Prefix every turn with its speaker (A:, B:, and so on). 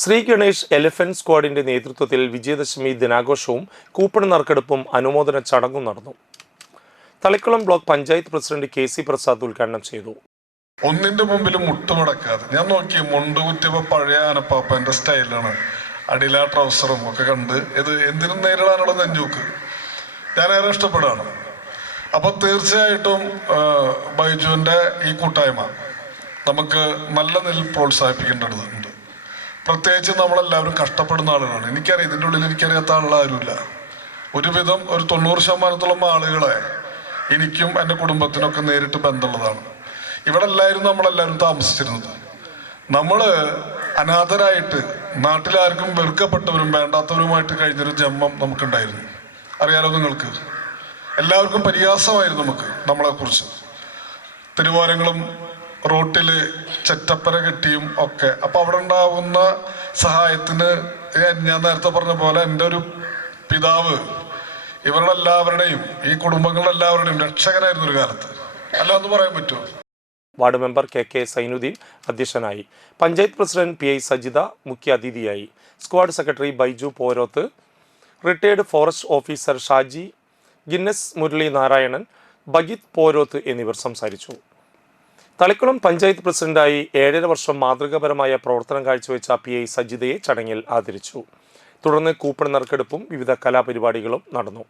A: Shri Ganesh elephant സ്ക്വാഡിന്റെ നേതൃത്വത്തിൽ വിജയദശമി ദിനാഘോഷവും കൂപ്പണ നറുക്കെടുപ്പും അനുമോദന ചടങ്ങും നടന്നു. Thalikulam block panchayat president K C Prasad ഉദ്ഘാടനം ചെയ്തു.
B: ഒന്നിന്റെ മുമ്പിൽ മുട്ടുമടക്കാതെ. ഞാൻ നോക്കി മുണ്ട് പഴയ ആനപ്പാപ്പന്റെ സ്റ്റൈലാണ്. അടിയിലാ ട്രൗസറും ഒക്കെ കണ്ട് ഇത് എന്തിനും നേരിടാനുള്ള നെഞ്ചൂക്ക്. ഞാനേറെ ഇഷ്ടപ്പെടുകയാണ്. അപ്പൊ തീർച്ചയായിട്ടും ബൈജുവിന്റെ ഈ കൂട്ടായ്മ നമുക്ക് നല്ല നിലയിൽ പ്രോത്സാഹിപ്പിക്കേണ്ടതുണ്ട്. പ്രത്യേകിച്ച് നമ്മളെല്ലാവരും കഷ്ടപ്പെടുന്ന ആളുകളാണ്. എനിക്കറിയാം ഇതിന്റെ ഉള്ളിൽ എനിക്കറിയാത്ത ആളുകളാരുമില്ല ഒരുവിധം ഒരു തൊണ്ണൂറ് ശതമാനത്തോളം ആളുകളെ എനിക്കും എന്റെ കുടുംബത്തിനൊക്കെ നേരിട്ട് ബന്ധമുള്ളതാണ്. ഇവിടെ എല്ലാവരും നമ്മളെല്ലാവരും താമസിച്ചിരുന്നത്. നമ്മൾ അനാഥരായിട്ട് നാട്ടിലാർക്കും വെറുക്കപ്പെട്ടവരും വേണ്ടാത്തവരുമായിട്ട് കഴിഞ്ഞൊരു ജന്മം നമുക്കുണ്ടായിരുന്നു. അറിയാലോ നിങ്ങൾക്ക്? എല്ലാവർക്കും പരിഹാസമായിരുന്നു നമുക്ക് നമ്മളെക്കുറിച്ച്. തിരുവോരങ്ങളും റോട്ടിൽ ചെറ്റപ്പര കെട്ടിയും ഒക്കെ. അപ്പൊ അവിടെ ഉണ്ടാവുന്ന സഹായത്തിന് ഞാൻ നേരത്തെ പറഞ്ഞ പോലെ എന്റെ ഒരു പിതാവ് ഇവരുടെ എല്ലാവരുടെയും ഈ കുടുംബങ്ങളുടെ എല്ലാവരുടെയും രക്ഷകനായിരുന്നു ഒരു കാലത്ത്. അല്ല എന്ന് പറയാൻ പറ്റുമോ?
A: Ward member K K Sainuddin അധ്യക്ഷനായി. Panchayat president P I Sajitha മുഖ്യ അതിഥിയായി. Squad secretary Baiju Poroth retired forest officer Shaji Guinness Murali Narayanan Bagith Poroth എന്നിവർ സംസാരിച്ചു. തളിക്കുളം പഞ്ചായത്ത് പ്രസിഡന്റായി ഏഴര വർഷം മാതൃകാപരമായ പ്രവർത്തനം കാഴ്ചവെച്ച പി ഐ സജിതയെ ചടങ്ങിൽ ആദരിച്ചു. തുടർന്ന് കൂപ്പൺ നറുക്കെടുപ്പും വിവിധ കലാപരിപാടികളും നടന്നു.